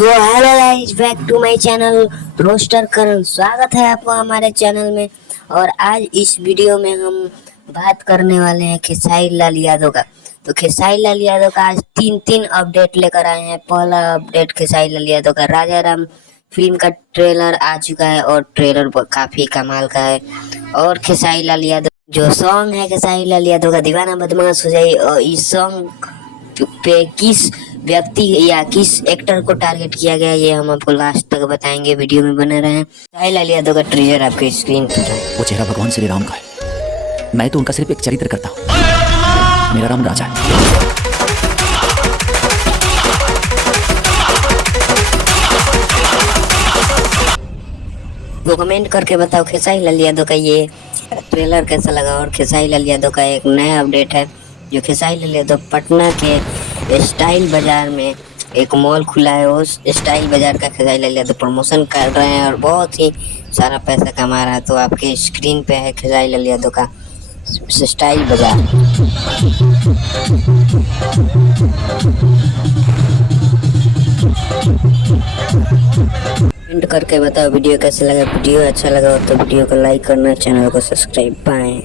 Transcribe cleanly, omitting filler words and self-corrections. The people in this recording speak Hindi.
तो hello guys, back to my channel roaster Karan. स्वागत है आपका हमारे चैनल में। और आज इस वीडियो में हम बात करने वाले हैं खेसारी लाल यादव का। तो खेसारी लाल यादव का आज तीन अपडेट लेकर आए हैं। पहला अपडेट खेसारी लाल यादव का राजा राम फिल्म का ट्रेलर आ चुका है और ट्रेलर काफी कमाल का है। और खेसारी लाल यादव जो सॉन्ग है खेसारी लाल यादव का दीवाना बदमाश हो जाए, और इस सॉन्ग पे किस व्यक्ति या किस एक्टर को टारगेट किया गया ये हम आपको लास्ट तक बताएंगे। वीडियो में बने रहें। खेसारी लाल यादव का ट्रेलर आपके स्क्रीन पर है। वो चेहरा भगवान श्री राम का है। मैं तो उनका सिर्फ एक चरित्र करता हूँ। मेरा राम राजा है। वो कमेंट करके बताओ खेसारी लाल यादव का ये ट्रेलर कैसा लगा। और खेसारी लाल यादव का एक नया अपडेट है, जो खेसारी लाल यादव पटना के स्टाइल बाजार में एक मॉल खुला है। उस स्टाइल बाजार का खेसारी लाल यादव प्रमोशन कर रहे हैं और बहुत ही सारा पैसा कमा रहा है। तो आपके स्क्रीन पे है खेसारी लाल यादव का स्टाइल बाजार। कमेंट करके बताओ वीडियो कैसे लगा। वीडियो अच्छा लगा हो तो वीडियो को लाइक करना, चैनल को सब्सक्राइब पाएं।